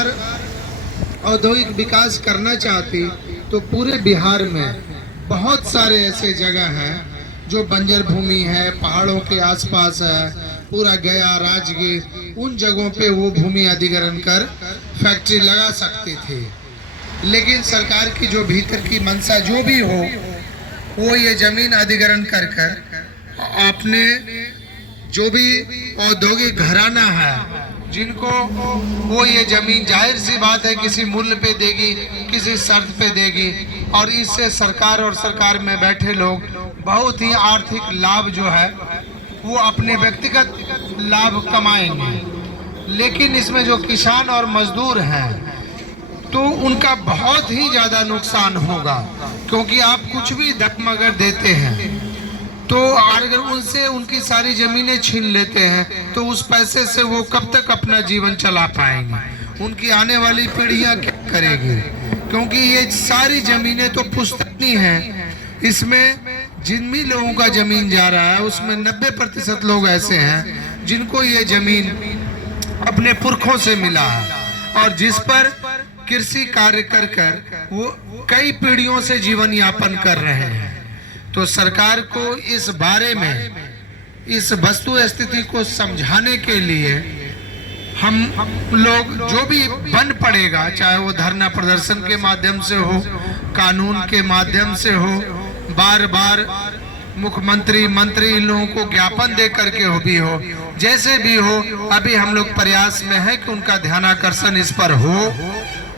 सरकार औद्योगिक विकास करना चाहती तो पूरे बिहार में बहुत सारे ऐसे जगह हैं जो बंजर भूमि है, पहाड़ों के आसपास है, पूरा गया, राजगीर, उन जगहों पे वो भूमि अधिग्रहण कर फैक्ट्री लगा सकती थी। लेकिन सरकार की जो भीतर की मंशा जो भी हो, वो ये जमीन अधिग्रहण कर अपने जो भी औद्योगिक घराना है जिनको, वो ये जमीन जाहिर सी बात है किसी मूल्य पे देगी, किसी शर्त पे देगी, और इससे सरकार और सरकार में बैठे लोग बहुत ही आर्थिक लाभ जो है वो अपने व्यक्तिगत लाभ कमाएंगे। लेकिन इसमें जो किसान और मजदूर हैं तो उनका बहुत ही ज़्यादा नुकसान होगा, क्योंकि आप कुछ भी धक्म अगर देते हैं तो अगर उनसे उनकी सारी ज़मीनें छीन लेते हैं तो उस पैसे से वो कब तक अपना जीवन चला पाएंगे, उनकी आने वाली पीढ़ियां क्या करेगी? क्योंकि ये सारी ज़मीनें तो पुश्तैनी हैं। इसमें जिन भी लोगों का ज़मीन जा रहा है उसमें 90% लोग ऐसे हैं जिनको ये ज़मीन अपने पुरखों से मिला है और जिस पर कृषि कार्य कर वो कई पीढ़ियों से जीवन यापन कर रहे हैं। तो सरकार को इस बारे में, इस वस्तु स्थिति को समझाने के लिए हम लोग जो भी बन पड़ेगा, चाहे वो धरना प्रदर्शन के माध्यम से हो, कानून के माध्यम से हो, बार बार मुख्यमंत्री, मंत्री, इन लोगों को ज्ञापन दे करके हो भी हो, जैसे भी हो, अभी हम लोग प्रयास में है कि उनका ध्यानाकर्षण इस पर हो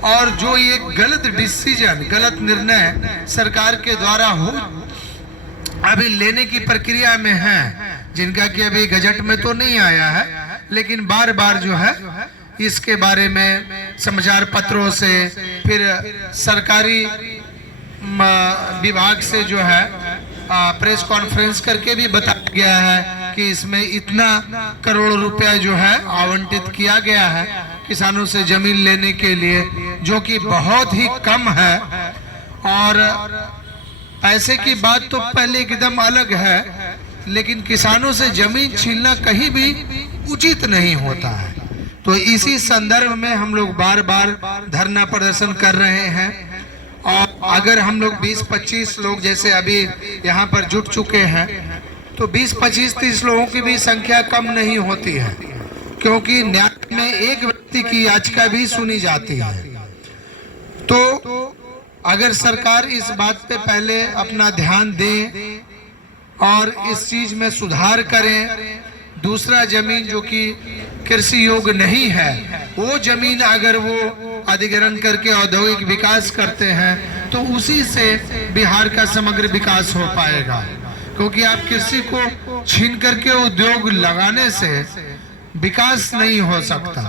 और जो ये गलत डिसीजन, गलत निर्णय सरकार के द्वारा हो अभी लेने की प्रक्रिया में है, जिनका कि अभी गजट में तो नहीं आया है, लेकिन बार बार जो है इसके बारे में समाचार पत्रों से, फिर सरकारी विभाग से जो है प्रेस कॉन्फ्रेंस करके भी बताया गया है कि इसमें इतना करोड़ रुपया जो है आवंटित किया गया है किसानों से जमीन लेने के लिए, जो कि बहुत ही कम है। और पैसे की बात तो पहले एकदम अलग है, लेकिन किसानों से जमीन छीनना कहीं भी उचित नहीं होता है। तो इसी संदर्भ में हम लोग बार बार धरना प्रदर्शन कर रहे हैं। और अगर हम लोग 20-25 लोग जैसे अभी यहाँ पर जुट चुके हैं तो 20-25-30 लोगों की भी संख्या कम नहीं होती है, क्योंकि न्याय में एक व्यक्ति की याचिका भी सुनी जाती है। तो अगर सरकार इस बात पे पहले अपना ध्यान दे और इस चीज में सुधार करें, दूसरा जमीन जो कि कृषि योग्य नहीं है वो जमीन अगर वो अधिग्रहण करके औद्योगिक विकास करते हैं तो उसी से बिहार का समग्र विकास हो पाएगा। क्योंकि आप कृषि को छीन करके उद्योग लगाने से विकास नहीं हो सकता,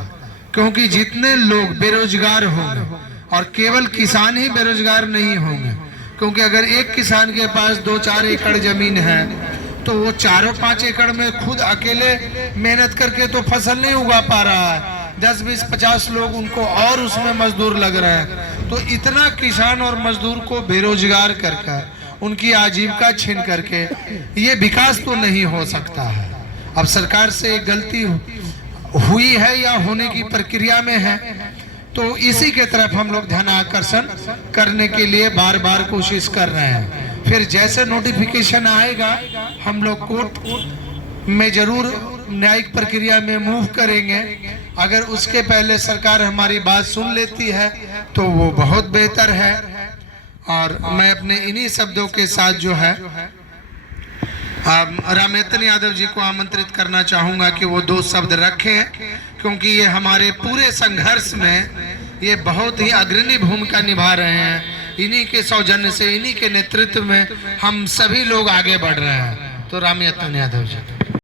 क्योंकि जितने लोग बेरोजगार होंगे, और केवल किसान ही बेरोजगार नहीं होंगे, क्योंकि अगर एक किसान के पास 2-4 एकड़ जमीन है तो वो 4-5 एकड़ में खुद अकेले मेहनत करके तो फसल नहीं उगा पा रहा है, 10-20-50 लोग उनको और उसमें मजदूर लग रहे हैं। तो इतना किसान और मजदूर को बेरोजगार कर उनकी आजीविका छीन करके ये विकास तो नहीं हो सकता है। अब सरकार से एक गलती हुई है या होने की प्रक्रिया में है, तो इसी के तरफ हम लोग ध्यान आकर्षण करने के लिए बार बार कोशिश कर रहे हैं। फिर जैसे नोटिफिकेशन आएगा हम लोग कोर्ट में जरूर न्यायिक प्रक्रिया में मूव करेंगे। अगर उसके पहले सरकार हमारी बात सुन लेती है तो वो बहुत बेहतर है। और मैं अपने इन्हीं शब्दों के साथ जो है रामेतन यादव जी को आमंत्रित करना चाहूँगा कि वो 2 शब्द रखें, क्योंकि ये हमारे पूरे संघर्ष में ये बहुत ही अग्रणी भूमिका निभा रहे हैं। इन्हीं के सौजन्य से, इन्हीं के नेतृत्व में हम सभी लोग आगे बढ़ रहे हैं। तो रामेतन यादव जी।